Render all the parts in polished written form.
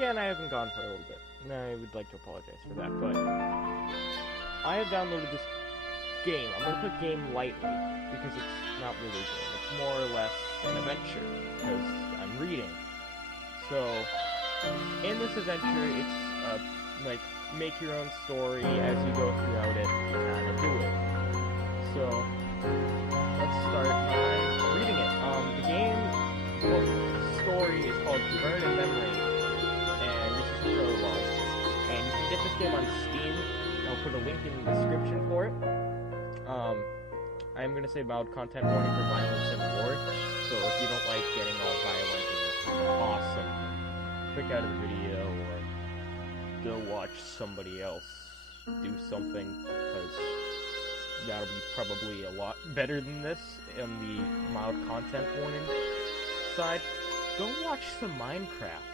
again, I haven't gone for a little bit, and I would like to apologize for that, but I have downloaded this game. I'm going to put game lightly, because it's not really a game. It's more or less an adventure, because I'm reading. So, in this adventure, it's, like, make your own story as you go throughout it, you kind of do it. So, let's start by reading it. The game book story is called Burn in Memory, and this is the prologue. And you can get this game on Steam. I'll put a link in the description for it. I'm going to say mild content warning for violence and gore, so if you don't like getting all violent and awesome, click out of the video or go watch somebody else do something, because that'll be probably a lot better than this on the mild content warning side. Go watch some Minecraft.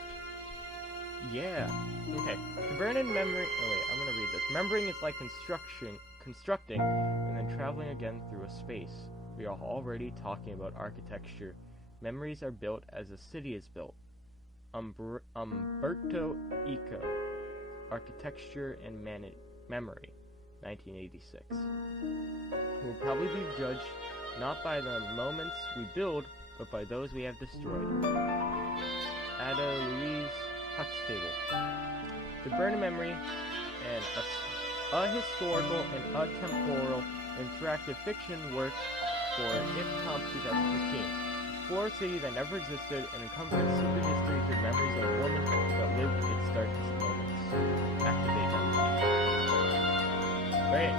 Yeah. Okay. To burn in memory... Oh wait, I'm gonna read this. Remembering is like constructing, and then traveling again through a space. We are already talking about architecture. Memories are built as a city is built. Umberto Eco. Architecture and Memory. 1986. We'll probably be judged not by the moments we build, but by those we have destroyed. Ada Louise Huxtable. To burn a memory and a historical and a temporal interactive fiction work for IFCOM 2015. Explore a city that never existed and uncover its secret history through memories of a woman that lived its darkest moments. Activate memory. Great.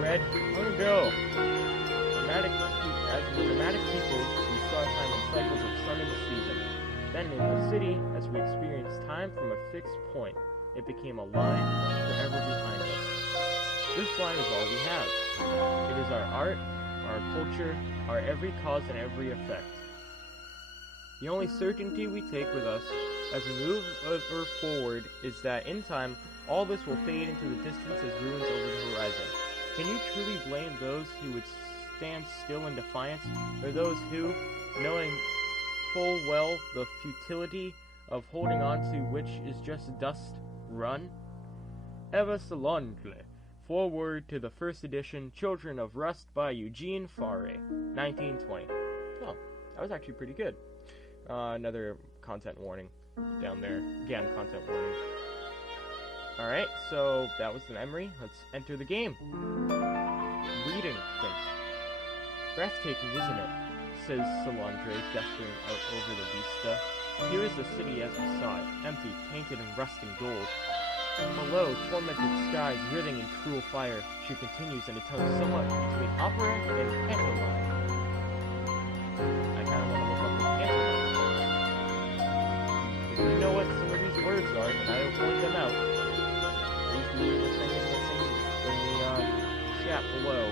Red, long ago. As the nomadic peoples, we saw time in cycles of sun and season. Then in the city, as we experienced time from a fixed point, it became a line forever behind us. This line is all we have. It is our art, our culture, our every cause and every effect. The only certainty we take with us as we move forward is that in time, all this will fade into the distance as ruins over the horizon. Can you truly blame those who would stand still in defiance, or those who, knowing full well the futility of holding on to which is just dust, run? Eva Solange. Foreword to the first edition, Children of Rust by Eugene Farre, 1920. Oh, that was actually pretty good. Another content warning down there. Again, content warning. Alright, so that was the memory. Let's enter the game. Reading thing. Breathtaking, isn't it? Says Solange, gesturing out over the vista. Here is the city as we saw it, empty, painted in rust and gold. Below, tormented skies writhing in cruel fire. She continues in a tone somewhat between opera and pantomime. I kind of want to look up what pantomime is. If you know what some of these words are, then I will point them out. Please be listening in the chat below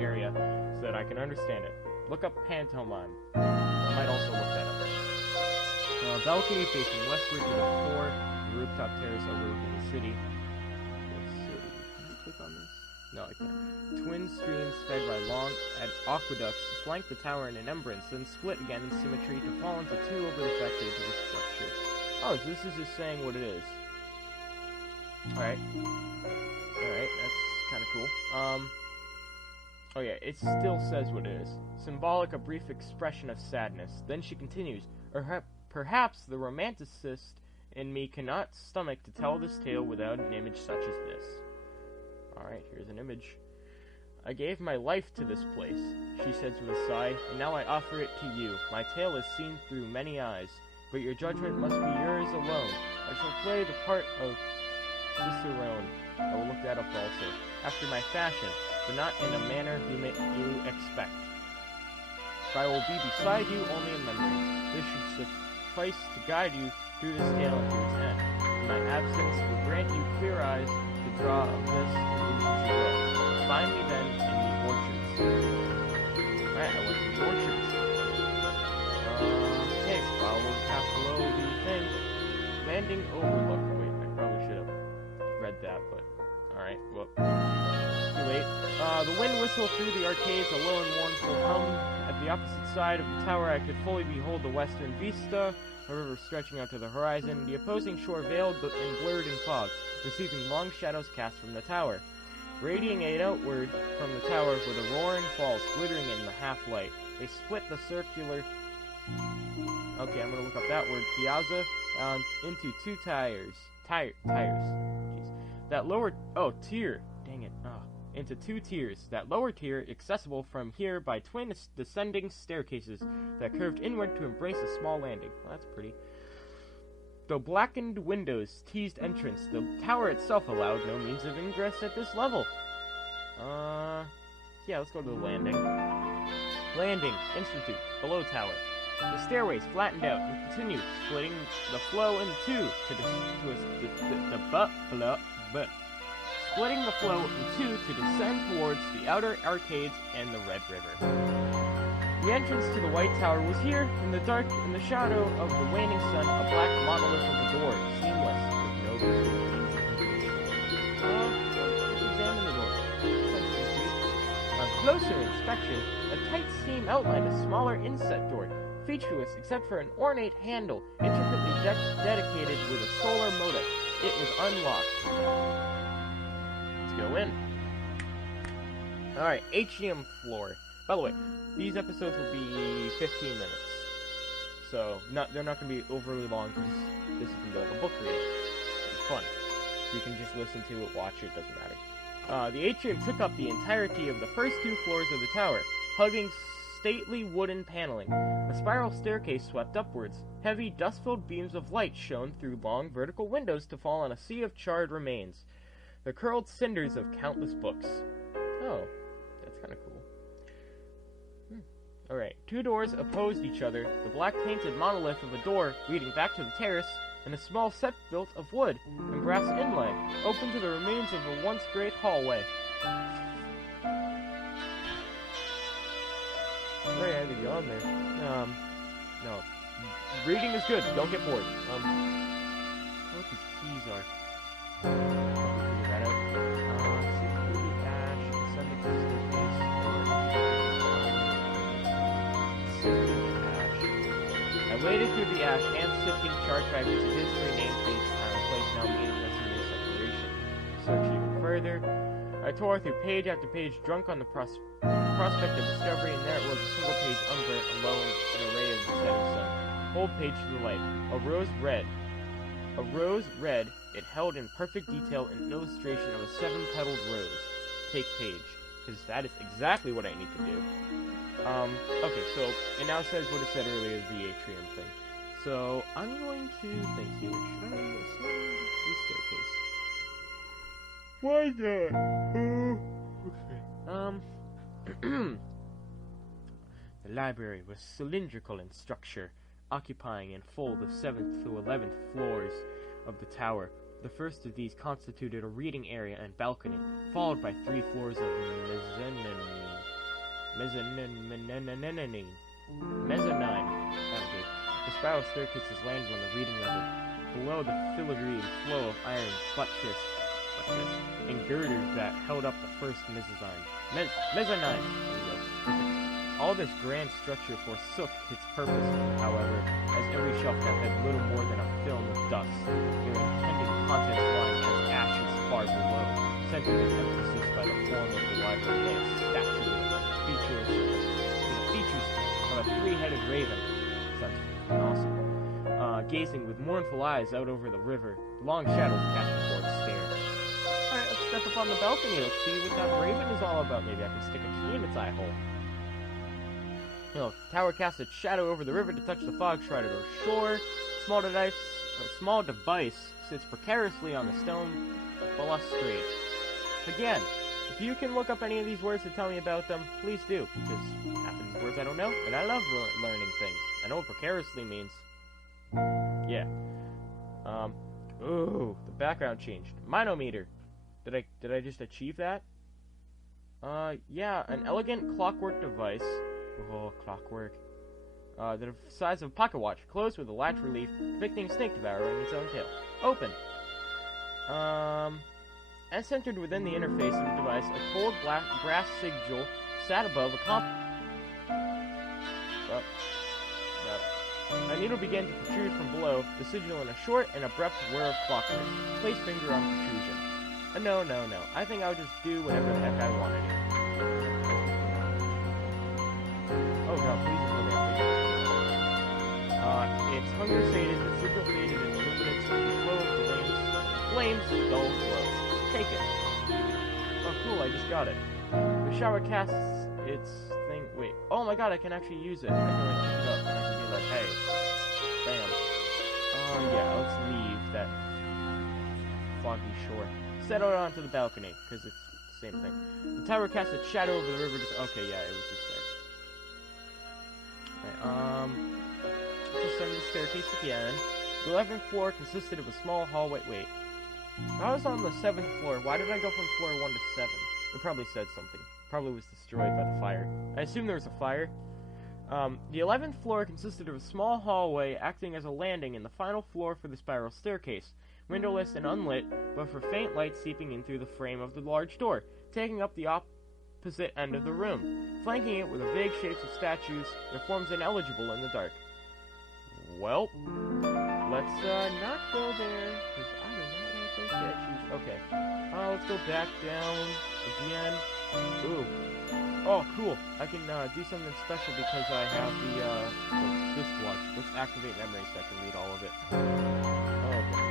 area so that I can understand it. Look up pantomime. I might also look that up. Balcony facing westward to the fore. The rooftop terrace overlooking the city. Can I click on this? No, I can't. Twin streams fed by long aqueducts flank the tower in an embrance, then split again in symmetry to fall into two over the back edge of the structure. Oh, so this is just saying what it is. Alright. Alright, that's kind of cool. Oh yeah, it still says what it is. Symbolic, a brief expression of sadness. Then she continues, perhaps the romanticist in me cannot stomach to tell this tale without an image such as this. Alright, here's an image. I gave my life to this place, she says with a sigh, and now I offer it to you. My tale is seen through many eyes, but your judgment must be yours alone. I shall play the part of Cicerone. I will look that up also, after my fashion, but not in a manner you expect. For I will be beside you only in memory. This should suffice to guide you through this tale to its end. In my absence will grant you clear eyes to draw of this illusions you will. Find me then in the orchards. Alright, I went to the orchards. Okay, follow the path below the thing. Landing overlook. Wait, I probably should have read that, but alright, well. Too late. Alright, the wind whistled through the arcades, a low and mournful hum. At the opposite side of the tower, I could fully behold the western vista, a river stretching out to the horizon, the opposing shore veiled and blurred in fog, receiving long shadows cast from the tower. Radiating outward from the tower were the roaring falls, glittering in the half-light. They split the circular... Okay, I'm gonna look up that word, piazza, into two tiers. Tires. Jeez. That lower... Oh, tier. Dang it. Into two tiers. That lower tier, accessible from here by twin descending staircases that curved inward to embrace a small landing. Well, that's pretty. Though blackened windows teased entrance, the tower itself allowed no means of ingress at this level. Yeah, let's go to the landing. Landing, Institute, below tower. The stairways flattened out and continued, splitting the flow in two splitting the flow in two to descend towards the outer arcades and the Red River. The entrance to the White Tower was here, in the dark, in the shadow of the waning sun, a black monolith of a door, seamless, with no visible means of communication. Let's examine the door. On closer inspection, a tight seam outlined a smaller inset door, featureless except for an ornate handle, intricately dedicated with a solar motive. It was unlocked. Let's go in. Alright, atrium floor. By the way, these episodes will be 15 minutes. So, they're not going to be overly long, because this is going to be like a book reading. It's fun. You can just listen to it, watch it, doesn't matter. The atrium took up the entirety of the first two floors of the tower, hugging stately wooden paneling. A spiral staircase swept upwards. Heavy, dust-filled beams of light shone through long vertical windows to fall on a sea of charred remains. The curled cinders of countless books. Oh, that's kind of cool. Alright, two doors opposed each other, the black painted monolith of a door leading back to the terrace, and a small set built of wood and brass inlay, open to the remains of a once great hallway. Alright, I think on there. No. Reading is good, don't get bored. What these keys are. I'll figure that out. I waded through the ash, hand-sifting charred fragments of history, nameplates, time and place now meaningless in this separation. Searched even further. I tore through page after page, drunk on the prospect of discovery, and there it was, a single page unburnt, alone, an array of the setting sun. Whole page to the light. A rose red, it held in perfect detail an illustration of a 7-petaled rose. Take page. Because that is exactly what I need to do. Okay, so it now says what it said earlier, the atrium thing. So, I'm going to think here. Should I ascend the staircase? Why not? Okay. The library was cylindrical in structure, occupying in full the 7th to 11th floors of the tower. The first of these constituted a reading area and balcony, followed by 3 floors of mezzanine. The spiral staircases landed on the reading level. Below, the filigree flow of iron buttress and girders that held up the first mezzanine. Mezzanine! There we go. All this grand structure forsook its purpose, however, as every shelf cap had little more than a film of dust, their intended contents lying as ashes far below, centered in emphasis by the form of the library as a statue with the features of a 3-headed raven. Sounds awesome. Gazing with mournful eyes out over the river, long shadows cast before its stare. Alright, let's step up on the balcony. Let's see what that raven is all about. Maybe I can stick a key in its eye hole. The tower cast its shadow over the river to touch the fog-shrouded shore. A small device sits precariously on the stone balustrade. Again, if you can look up any of these words to tell me about them, please do, because half of these words I don't know, and I love learning things. I know what precariously means. Yeah. Ooh, the background changed. Minometer. Did I just achieve that? Yeah, an elegant clockwork device. Oh, clockwork. The size of a pocket watch, closed with a latch relief, depicting a snake devouring its own tail. Open. And centered within the interface of the device, a cold black brass sigil sat above a A needle began to protrude from below, the sigil in a short and abrupt whir of clockwork. Place finger on protrusion. No. I think I'll just do whatever the heck I wanted. Oh god, please don't let me. It's hunger sated, the sigil faded in luminance, the flow of flames, dull glow. Take it. Oh cool, I just got it. The shower casts its thing. Wait. Oh my god, I can actually use it. I can like pick it up and I can be like, hey. Bam. Yeah, let's leave that foggy shore. Set out onto the balcony, because it's the same thing. The tower casts a shadow over the river. Okay, yeah, it was just there. Alright, descend the staircase again. The 11th floor consisted of a small hallway. Wait. I was on the 7th floor. Why did I go from floor 1 to 7? It probably said something. Probably was destroyed by the fire. I assume there was a fire. The 11th floor consisted of a small hallway acting as a landing in the final floor for the spiral staircase. Windowless and unlit, but for faint light seeping in through the frame of the large door, taking up the opposite end of the room. Flanking it with the vague shapes of statues, their forms ineligible in the dark. Well, let's not go there, because I do not like those statues. Okay, let's go back down again. Ooh. Oh, cool. I can do something special because I have the wristwatch. Let's activate memory so I can read all of it. Okay.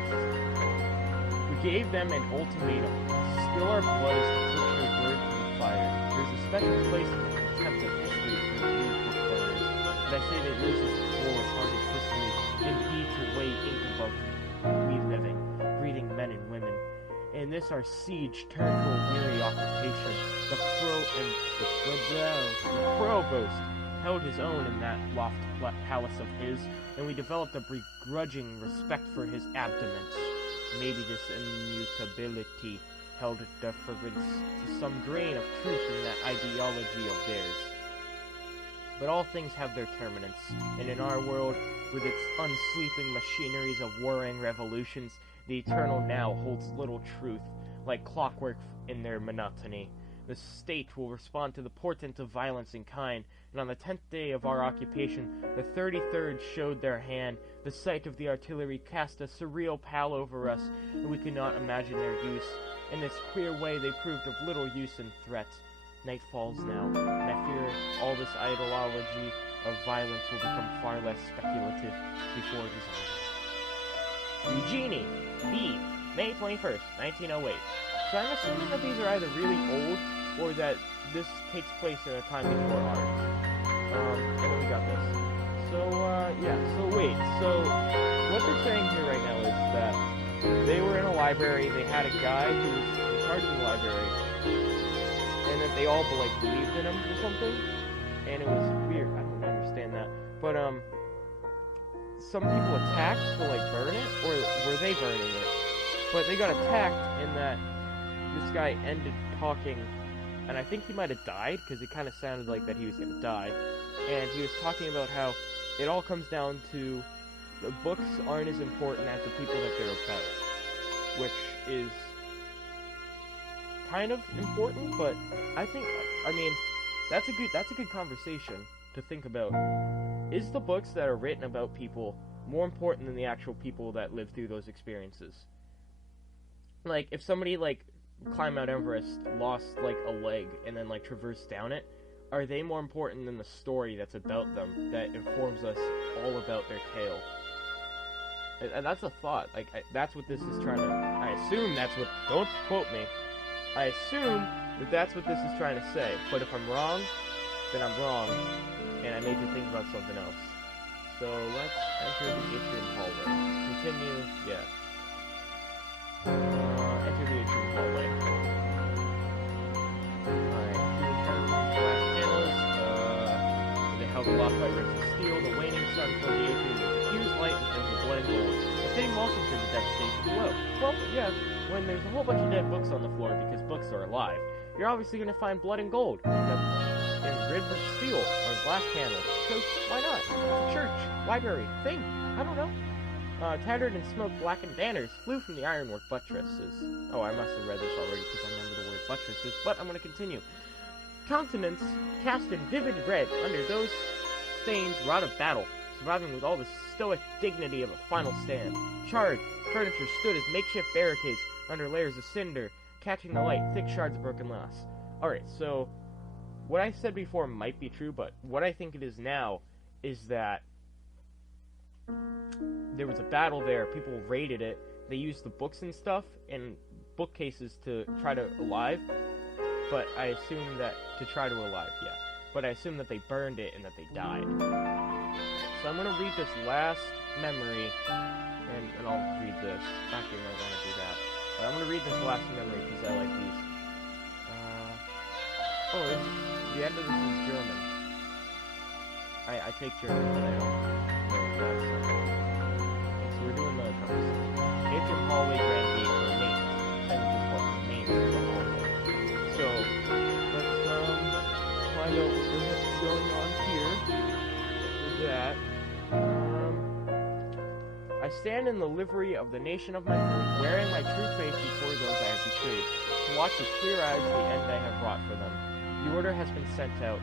We gave them an ultimatum. Spill our blood as the butcher burned in the fire. There's a special place in the contempt of history for the new book burners. And I say that yours is full of haunted history, indeed to weigh ink above we living, breeding men and women. In this our siege turned to a weary occupation. The provost held his own in that loft palace of his, and we developed a begrudging respect for his abdomens. Maybe this immutability held deference to some grain of truth in that ideology of theirs. But all things have their terminants, and in our world, with its unsleeping machineries of warring revolutions, the eternal now holds little truth, like clockwork in their monotony. The state will respond to the portent of violence in kind, and on the 10th day of our occupation, the 33rd showed their hand. The sight of the artillery cast a surreal pall over us, and we could not imagine their use. In this queer way, they proved of little use and threat. Night falls now, and I fear all this ideology of violence will become far less speculative before it is over. Eugenie, B, May 21st, 1908. So I'm assuming that these are either really old, or that this takes place in a time before ours. And then we got this. So, so what they're saying here right now is that they were in a library, they had a guy who was in charge of the library, and that they all, believed in him or something, and it was weird. I don't understand that. But, some people attacked to, burn it, or were they burning it? But they got attacked in that this guy ended talking, and I think he might have died, because it kind of sounded like that he was going to die, and he was talking about how it all comes down to the books aren't as important as the people that they're about, which is kind of important, but I mean, that's a good conversation to think about. Is the books that are written about people more important than the actual people that live through those experiences? Like, if somebody, climbed Mount Everest, lost, a leg, and then, traversed down it, are they more important than the story that's about them, that informs us all about their tale? And that's a thought. That's what this is trying to... I assume that's what... Don't quote me. I assume that that's what this is trying to say. But if I'm wrong, then I'm wrong, and I made you think about something else. So, let's enter the atrium hallway. Continue... Yeah. Enter the atrium hallway. Alright, through the translucent glass panels, they held aloft by rings of steel, the waning sun filled the atrium with diffused light and the blood and gold. A fitting welcome to the devastation below. Well, yeah, when there's a whole bunch of dead books on the floor because books are alive, you're obviously going to find blood and gold in ribs of steel or glass panels. Because why not? It's a church, library, thing. I don't know. Tattered and smoke-blackened banners flew from the ironwork buttresses. Oh, I must have read this already because I remember the word buttresses, but I'm going to continue. Countenance cast in vivid red under those stains wrought of battle, surviving with all the stoic dignity of a final stand. Charred furniture stood as makeshift barricades under layers of cinder, catching the light, thick shards of broken glass. Alright, so what I said before might be true, but what I think it is now is that there was a battle there, people raided it, they used the books and stuff in bookcases to try to alive, but I assume that, but I assume that they burned it and that they died. So I'm going to read this last memory, and I'll read this. Actually, I might want to do that. But I'm going to read this last memory because I like these. The end of this is German. I take German, but I don't know that. So we're doing the atrium hallway grand gate, or main. Technically, it's called the main of the hallway. So let's find out what's going on here. With that, I stand in the livery of the nation of my birth, wearing my true face before those I have betrayed, to watch with clear eyes the end I have brought for them. The order has been sent out,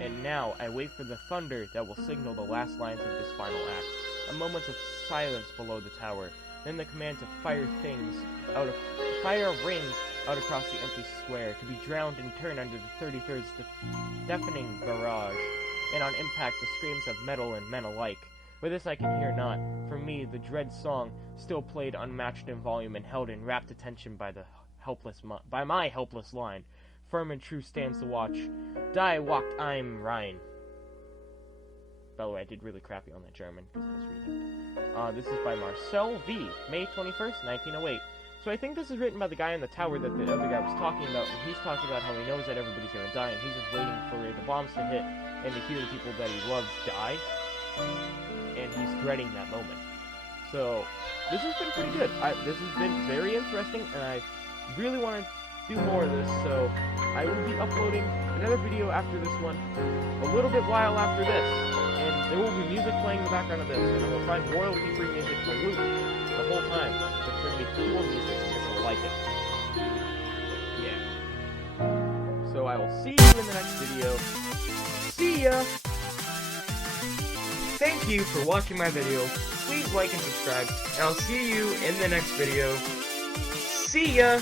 and now I wait for the thunder that will signal the last lines of this final act. A moment of silence below the tower, then the command to fire rings out across the empty square, to be drowned in turn under the 33rd's deafening barrage, and on impact the screams of metal and men alike. But this I can hear not. For me, the dread song still played unmatched in volume and held in rapt attention by my helpless line. Firm and true stands the watch. Die wacht I'm Rhein. By the way, I did really crappy on that German because I was reading. This is by Marcel V. May 21st, 1908. So I think this is written by the guy in the tower that the other guy was talking about, and he's talking about how he knows that everybody's gonna die, and he's just waiting for the bombs to hit and to hear the people that he loves die. And he's dreading that moment. So this has been pretty good. This has been very interesting, and I really want to do more of this, so I will be uploading another video after this one, a little bit while after this, and there will be music playing in the background of this, and I will find royalty-free music to loop the whole time. It's going to be cool music, and you're going to like it. Yeah. So I will see you in the next video. See ya! Thank you for watching my video. Please like and subscribe, and I'll see you in the next video. See ya!